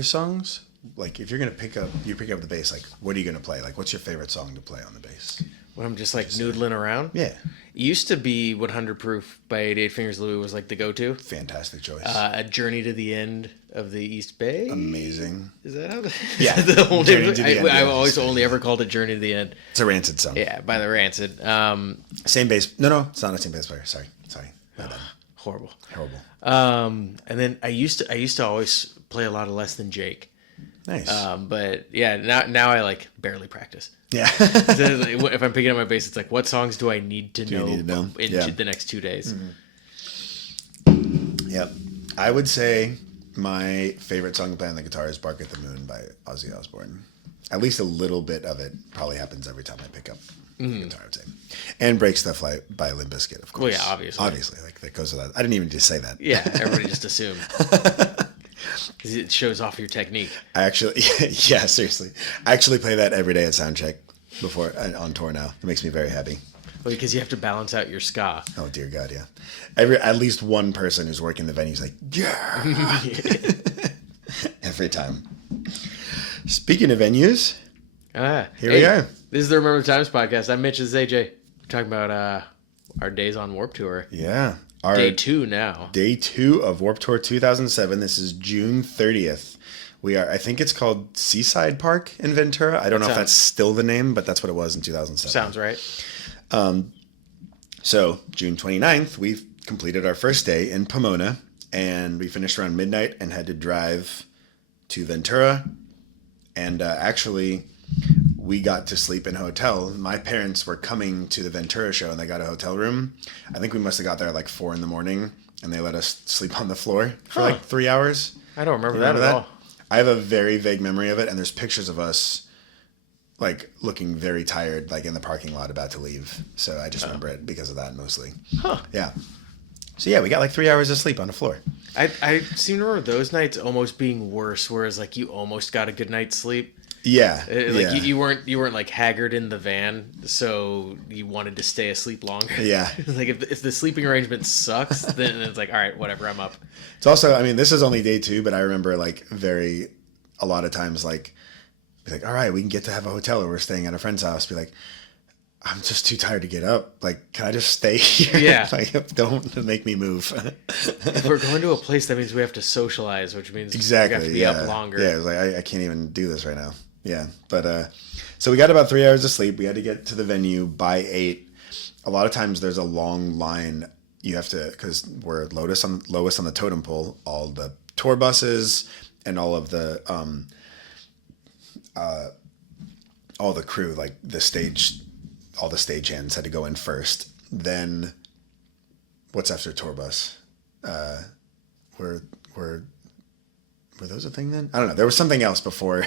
cover songs, like if you're gonna pick up the bass, like what are you gonna play? Like what's your favorite song to play on the bass? When I'm just like noodling around? Yeah. It used to be 100 Proof by 88 Fingers Louie was like the go-to. Fantastic choice. A Journey to the End of the East Bay. Amazing. Is that how? Yeah. The whole Journey name? to the End, I've yeah. always only ever called it Journey to the End. It's a Rancid song. Yeah, by the Rancid. Same bass. No, it's not a same bass player. Sorry. My bad. Horrible. Horrible. And then I used to always play a lot of Less Than Jake. Nice. But yeah, now I like barely practice. Yeah. So like, if I'm picking up my bass, it's like, what songs do I need to know in the next 2 days? Mm-hmm. Yep. I would say my favorite song to play on the guitar is Bark at the Moon by Ozzy Osbourne. At least a little bit of it probably happens every time I pick up the guitar, I would say. And Break Stuff by Limp Bizkit, of course. Well, yeah, obviously. Obviously, like that goes without. I didn't even just say that. Yeah, everybody just assumed. Because it shows off your technique. I actually, yeah, seriously. I actually play that every day at soundcheck before on tour now. It makes me very happy. Well, because you have to balance out your ska. Oh dear God, yeah. At least one person who's working the venue is like, yeah, every time. Speaking of venues, here we are. This is the Remember the Times podcast. I'm Mitch. This is AJ. We're talking about our days on Warped Tour. Yeah. Day 2 now. Day 2 of Warped Tour 2007. This is June 30th. I think it's called Seaside Park in Ventura. I don't know if that's still the name, but that's what it was in 2007. Sounds right. So June 29th, we completed our first day in Pomona, and we finished around midnight and had to drive to Ventura. And actually, we got to sleep in a hotel. My parents were coming to the Ventura show, and they got a hotel room. I think we must have got there at like 4 a.m, and they let us sleep on the floor for like 3 hours. I don't remember that at all. I have a very vague memory of it, and there's pictures of us like looking very tired, like in the parking lot about to leave. So I just remember it because of that mostly. Huh. Yeah. So yeah, we got like 3 hours of sleep on the floor. I seem to remember those nights almost being worse, whereas like you almost got a good night's sleep. Yeah. You weren't like haggard in the van, so you wanted to stay asleep longer. Yeah. Like if the sleeping arrangement sucks, then it's like, all right, whatever, I'm up. It's also, I mean, this is only day 2, but I remember like a lot of times like, be like, all right, we can get to have a hotel, or we're staying at a friend's house. Be like, I'm just too tired to get up. Like, can I just stay here? Yeah. Like, don't make me move. If we're going to a place, that means we have to socialize, which means we have to be up longer. Yeah, it's like I can't even do this right now. Yeah, but so we got about 3 hours of sleep. We had to get to the venue by 8. A lot of times there's a long line. You have to, because we're lowest on the totem pole. All the tour buses and all of the all the crew, like all the stagehands had to go in first. Then, what's after tour bus? Were those a thing then? I don't know. There was something else before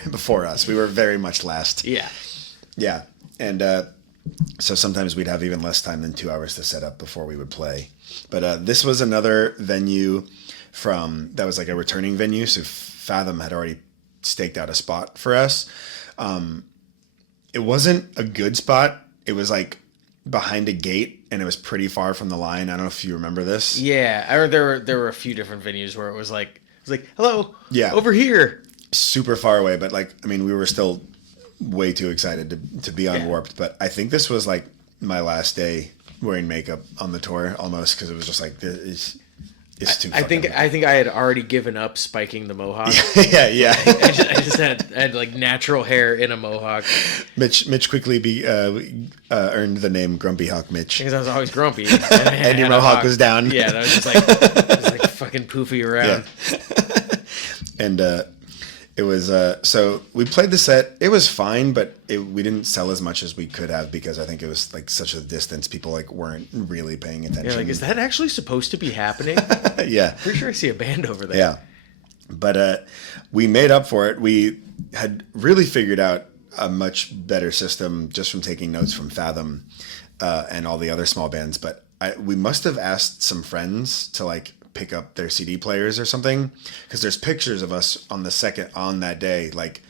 us. We were very much last. Yeah. Yeah. And so sometimes we'd have even less time than 2 hours to set up before we would play. But this was another venue that was like a returning venue. So Fathom had already staked out a spot for us. It wasn't a good spot. It was like behind a gate, and it was pretty far from the line. I don't know if you remember this. Yeah. I remember there were a few different venues where it was like, hello, yeah, over here. Super far away, but like, I mean, we were still way too excited to be on Warped. But I think this was like my last day wearing makeup on the tour, almost, because it was just like, it's too. I think I had already given up spiking the mohawk. yeah. I just had like natural hair in a mohawk. Mitch quickly earned the name Grumpy Hawk Mitch because I was always grumpy. And your mohawk was down. Yeah, that was just like fucking poofy around. Yeah. And it was so we played the set. It was fine, but we didn't sell as much as we could have because I think it was like such a distance. People like weren't really paying attention. Yeah, like, is that actually supposed to be happening? Yeah, pretty sure I see a band over there. Yeah, but we made up for it. We had really figured out a much better system just from taking notes from Fathom and all the other small bands. But we must have asked some friends to like pick up their CD players or something, because there's pictures of us on that day like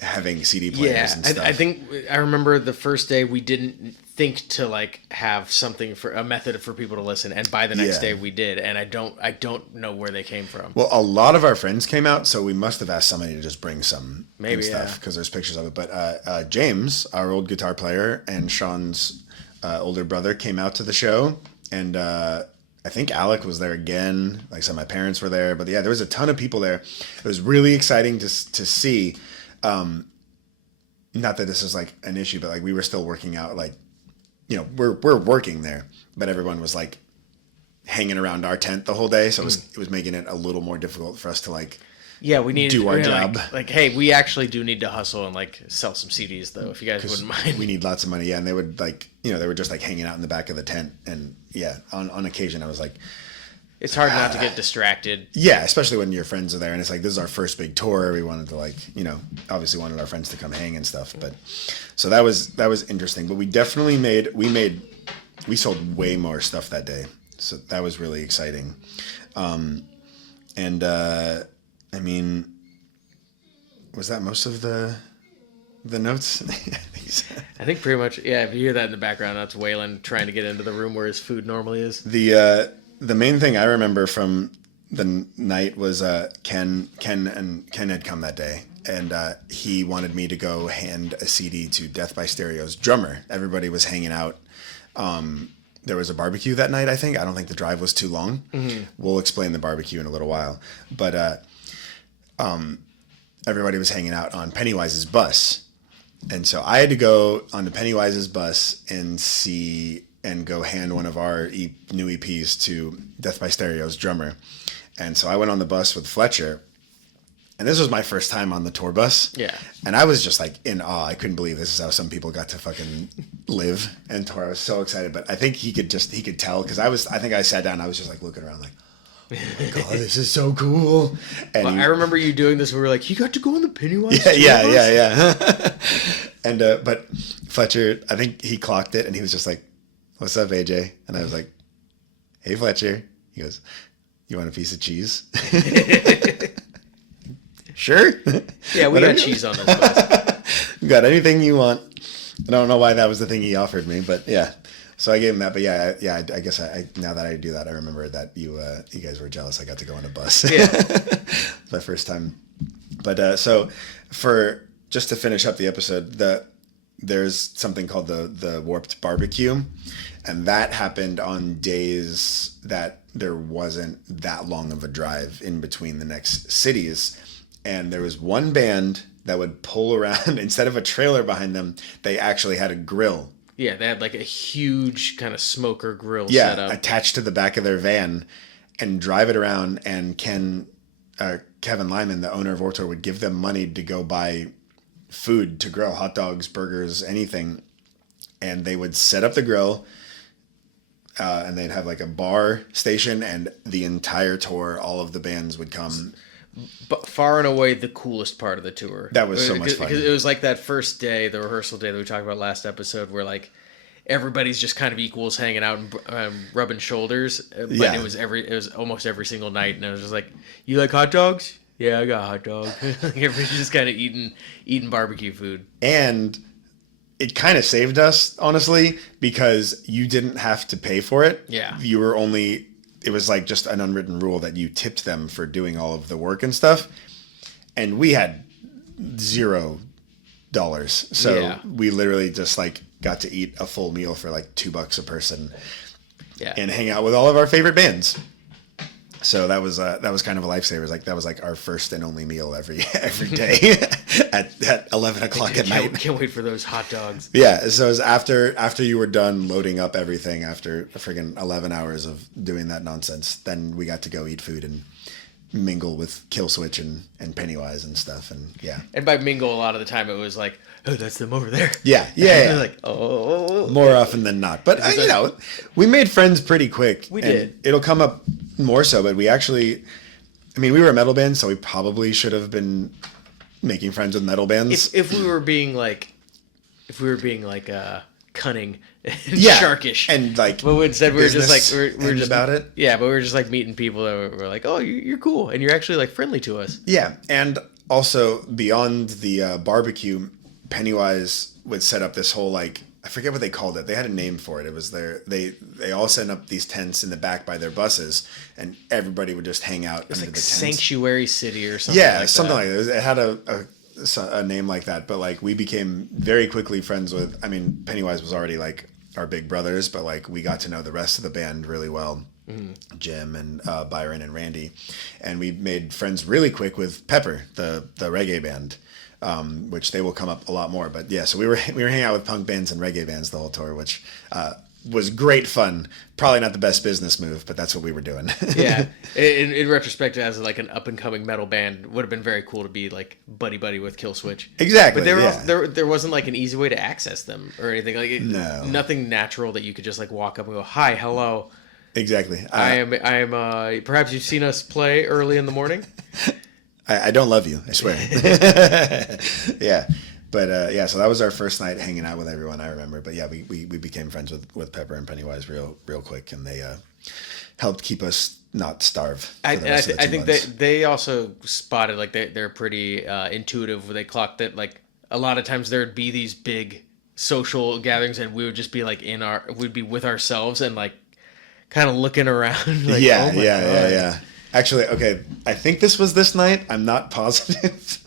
having CD players and stuff. I think I remember the first day we didn't think to like have something for a method for people to listen, and by the next day we did, and I don't know where they came from. Well, a lot of our friends came out, so we must have asked somebody to just bring some maybe stuff because there's pictures of it. But James, our old guitar player, and Sean's older brother came out to the show, and I think Alec was there again. Like some of my parents were there, but yeah, there was a ton of people there. It was really exciting to see. Not that this is like an issue, but like we were still working out, like, you know, we're working there, but everyone was like hanging around our tent the whole day, so it was making it a little more difficult for us to like we need do our job. Like, hey, we actually do need to hustle and like sell some CDs though, if you guys wouldn't mind. We need lots of money, and they would like, you know, they were just like hanging out in the back of the tent, and on occasion I was like, it's hard not to get distracted. Yeah, especially when your friends are there, and it's like, this is our first big tour. We wanted to like, you know, obviously wanted our friends to come hang and stuff. But so that was interesting. But we definitely we sold way more stuff that day. So that was really exciting. I mean, was that most of the notes? I think pretty much, yeah, if you hear that in the background, that's Waylon trying to get into the room where his food normally is. The main thing I remember from the night was Ken had come that day, and he wanted me to go hand a CD to Death by Stereo's drummer. Everybody was hanging out. There was a barbecue that night, I think. I don't think the drive was too long. Mm-hmm. We'll explain the barbecue in a little while. But everybody was hanging out on Pennywise's bus. And so I had to go on the Pennywise's bus and go hand one of our new EPs to Death by Stereo's drummer. And so I went on the bus with Fletcher, and this was my first time on the tour bus. Yeah. And I was just like in awe. I couldn't believe this is how some people got to fucking live and tour. I was so excited, but I think he could tell, because I think I sat down, I was just like looking around like, oh my God, this is so cool. And I remember you doing this. We were like, you got to go on the Pennywise? Yeah. And, but Fletcher, I think he clocked it, and he was just like, what's up, AJ? And I was like, hey, Fletcher. He goes, you want a piece of cheese? Sure. Yeah, we got cheese on this bus. You got anything you want. I don't know why that was the thing he offered me, but yeah. So I gave him that. But yeah, I guess now that I do that, I remember that you guys were jealous I got to go on a bus. Yeah. My first time. But so just to finish up the episode, there's something called the Warped BBQ, and that happened on days that there wasn't that long of a drive in between the next cities, and there was one band that would pull around. Instead of a trailer behind them, they actually had a grill. Yeah, they had like a huge kind of smoker grill set up attached to the back of their van, and drive it around, and Kevin Lyman, the owner of Warped Tour, would give them money to go buy food to grill, hot dogs, burgers, anything, and they would set up the grill, and they'd have like a bar station, and the entire tour, all of the bands would come. But far and away the coolest part of the tour. That was so much fun. Because it was like that first day, the rehearsal day that we talked about last episode, where like everybody's just kind of equals hanging out and rubbing shoulders. But it was almost every single night, and it was just like, you like hot dogs? Yeah, I got a hot dog. Everybody's just kind of eating barbecue food. And it kind of saved us, honestly, because you didn't have to pay for it. Yeah. It was like just an unwritten rule that you tipped them for doing all of the work and stuff. And we had $0. So we literally just like got to eat a full meal for like $2 a person. Yeah. And hang out with all of our favorite bands. So that was kind of a lifesaver. Like that was like our first and only meal every day at 11 o'clock at night. Can't wait for those hot dogs. Yeah. So it was after you were done loading up everything, after friggin' 11 hours of doing that nonsense, then we got to go eat food and mingle with Killswitch and Pennywise and stuff. And yeah. And by mingle, a lot of the time it was like, oh, that's them over there. Yeah. Like, oh. More often than not. But we made friends pretty quick. We did. It'll come up more so, but we were a metal band, so we probably should have been making friends with metal bands. If we were being cunning and sharkish, and like, but instead we were just like we're just about it. Yeah, but we were just like meeting people that were like, oh, you're cool, and you're actually like friendly to us. Yeah, and also beyond the barbecue, Pennywise would set up this whole like I forget what they called it. They had a name for it. It was they all set up these tents in the back by their buses, and everybody would just hang out under the tents. Sanctuary City or something. Yeah, like something that. like that. It had a name like that, but like we became very quickly friends with. I mean, Pennywise was already like our big brothers, but like we got to know the rest of the band really well. Jim and Byron and Randy, and we made friends really quick with Pepper, the reggae band. Which they will come up a lot more. But yeah, so we were hanging out with punk bands and reggae bands the whole tour, which was great fun. Probably not the best business move, but that's what we were doing. Yeah, in retrospect, as like an up and coming metal band, would have been very cool to be like buddy with Killswitch. Exactly. But there wasn't like an easy way to access them or anything. Like nothing natural that you could just like walk up and go, "Hi, hello." Exactly. I am. Perhaps you've seen us play early in the morning. I don't love you, I swear. Yeah. But yeah, so that was our first night hanging out with everyone, I remember. But yeah, we became friends with Pepper and Pennywise real quick, and they helped keep us not starve. I think they also spotted, like they're pretty intuitive. They clocked that like a lot of times there'd be these big social gatherings, and we would just be like we'd be with ourselves and like kind of looking around. Like, yeah. Actually, okay, I think this was this night. I'm not positive.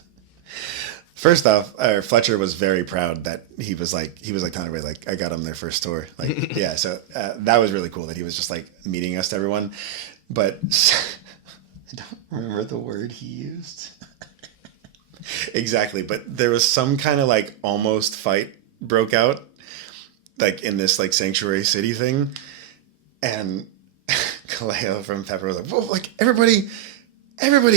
First off, Fletcher was very proud that he was like telling everybody like I got him their first tour. Like yeah, so that was really cool that he was just like meeting us to everyone. But I don't remember the word he used. Exactly, but there was some kind of like almost fight broke out like in this like Sanctuary City thing, and Kaleo from Pepper was like, "Whoa, like everybody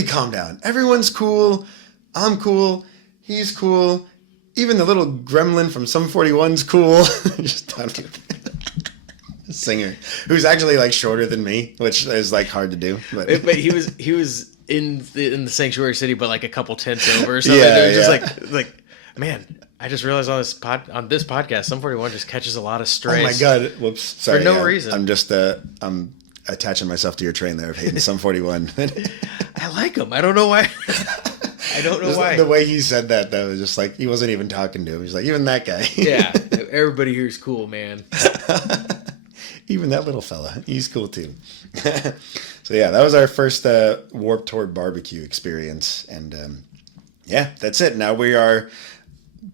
calm down. Everyone's cool. I'm cool. He's cool. Even the little gremlin from Sum 41's cool." Just talking the singer, who's actually like shorter than me, which is like hard to do. But he was in the Sanctuary City, but like a couple tents over or something. Yeah, just like man. I just realized on this podcast, Sum 41 just catches a lot of strays. Oh my god! Whoops! Sorry. For no reason. I'm just I'm attaching myself to your train there of hating Sum 41. I like him. I don't know why. I don't know why. The way he said that though was just like he wasn't even talking to him. He's like, even that guy. Yeah, everybody here's cool, man. Even that little fella, he's cool too. So yeah, that was our first Warped Tour BBQ experience, and yeah, that's it. Now we are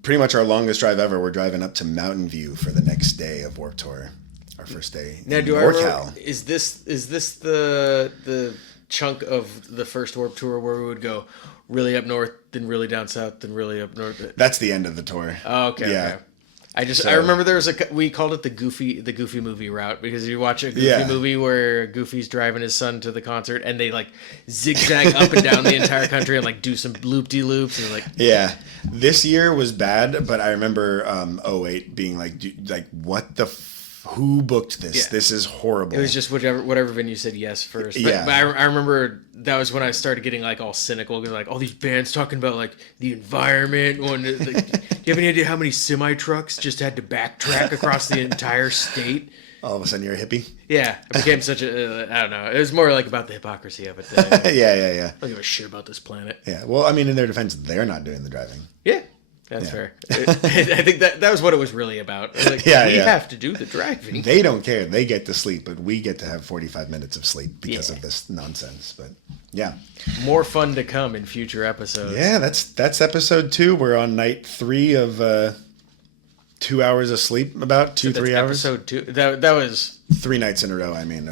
pretty much our longest drive ever. We're driving up to Mountain View for the next day of Warped Tour. Our first day. Now, do I remember, is this the chunk of the first Warped Tour where we would go really up north, then really down south, then really up north? That's the end of the tour. Oh, okay. Yeah. Okay. I remember there was we called it the Goofy movie route, because you watch a Goofy movie where Goofy's driving his son to the concert and they like zigzag up and down the entire country and like do some loop-de-loops and like. Yeah, this year was bad, but I remember 08 being like what the. Who booked this? Yeah. This is horrible. It was just whatever venue said yes first. But I remember that was when I started getting like all cynical, because like all these bands talking about like the environment. Like, do you have any idea how many semi trucks just had to backtrack across the entire state? All of a sudden, you're a hippie. Yeah, I became such a I don't know. It was more like about the hypocrisy of it. Yeah. I don't give a shit about this planet. Yeah. Well, I mean, in their defense, they're not doing the driving. Yeah. That's fair. I think that was what it was really about. Like, we have to do the driving. They don't care. They get to sleep, but we get to have 45 minutes of sleep because of this nonsense. But yeah. More fun to come in future episodes. Yeah, that's episode 2. We're on night 3 of 2 hours of sleep, about 3 hours. Episode 2. That was 3 nights in a row. I mean,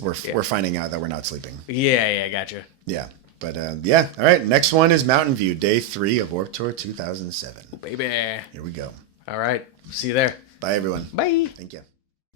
we're finding out that we're not sleeping. Yeah, gotcha. Yeah. But yeah, all right. Next one is Mountain View, day 3 of Warped Tour 2007. Oh, baby. Here we go. All right. See you there. Bye, everyone. Bye. Thank you.